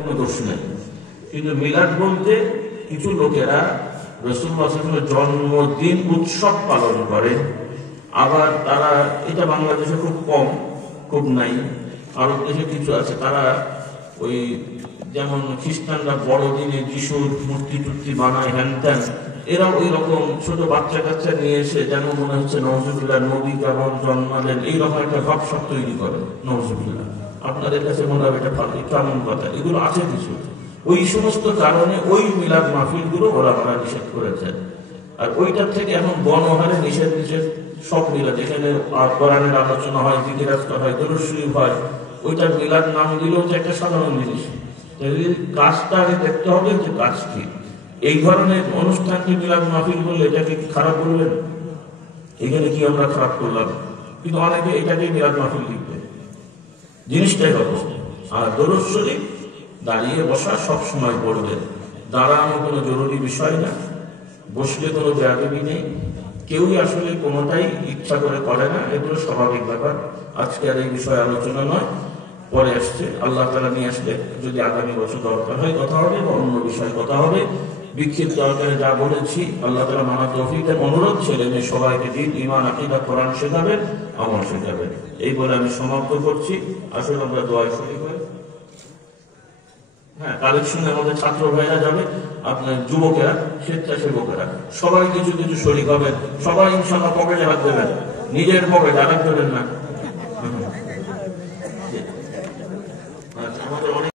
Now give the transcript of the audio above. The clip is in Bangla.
কোনো দোষ নেই। কিন্তু মিলাদ বলতে কিছু লোকেরা রাসূলুল্লাহ সাল্লাল্লাহু আলাইহি ওয়াসাল্লামের জন্মদিন উৎসব পালন করে। আবার তারা, এটা বাংলাদেশে খুব কম, খুব নাই, আরব দেশে কিছু আছে, তারা ওই যেমন খ্রিস্টানরা বড়দিনে যিশুর মূর্তি টুর্তি বানায়, হ্যান ত্যান, এরা ওই রকম ছোট বাচ্চা কাচ্চা নিয়ে এসে যেন মনে হচ্ছে নওজুবিল্লাহ নবী কেমন জন্মালেন, এইরকম একটা ভাবসাব তৈরি করে নওজুবিল্লাহ। আপনাদের কাছে মনে হবে এটা কেমন কথা, এগুলো আছে কিছু। ওই সমস্ত কারণে ওই মিলাদ মাহফিল গুলো ওরা নিষেধ করেছেন। আর ওইটার থেকে এখন গণহারে নিষেধ সব মিলাদ, যেখানে কোরআনের আলোচনা হয়, জিকির আজকার হয়, দরুদ শরীফ হয়, ওইটার মিলাদ নাম দিলেও যে একটা সাধারণ জিনিস, কাজটা আগে দেখতে হবে যে কাজ কি। এই ধরনের অনুষ্ঠানকে মিলাদ মাহফিল বললে এটাকে খারাপ বলবেন? এখানে কি আমরা খারাপ করলাম? কিন্তু অনেকে এটাকে মিলাদ মাহফিল লিখবে, জিনিসটাই হতো। আর দরুদ শরীফ দাঁড়িয়ে বসা সব সময় পড়বে, দাঁড়ানো কোনো জরুরি বিষয় না, বসলে কোনো বেয়াদবি নেই। কেউই আসলে কোনোটাই ইচ্ছা করে না, এগুলো স্বাভাবিক ব্যাপার। আজকে আর এই বিষয়ে আলোচনা নয়, পরে আসছে, আল্লাহ তাআলা নিয়ে আসলে যদি আগামী বছর দরকার হয় কথা হবে বা অন্য বিষয়ে কথা হবে। বিক্ষিপ্ত আকারে যা বলেছি আল্লাহ তাআলা মানা তৌফিক দেন। অনুরোধ, ছেলে মেয়ে সবাইকে দিন, ঈমান, আকীদা, কোরআন শেখাবেন, আমল শেখাবেন। এই বলে আমি সমাপ্ত করছি। আসলে আমরা দোয়ায় শরীক হই। হ্যাঁ, কালেকশনে আমাদের ছাত্র ভাইরা যাবে, আপনার যুবকেরা, স্বেচ্ছাসেবকেরা সবাই কিছু কিছু শরীক হবেন। সবাই ইনশাআল্লাহ পকেটে হাত দেবেন, নিজের পকেটে, আর দেবেন না।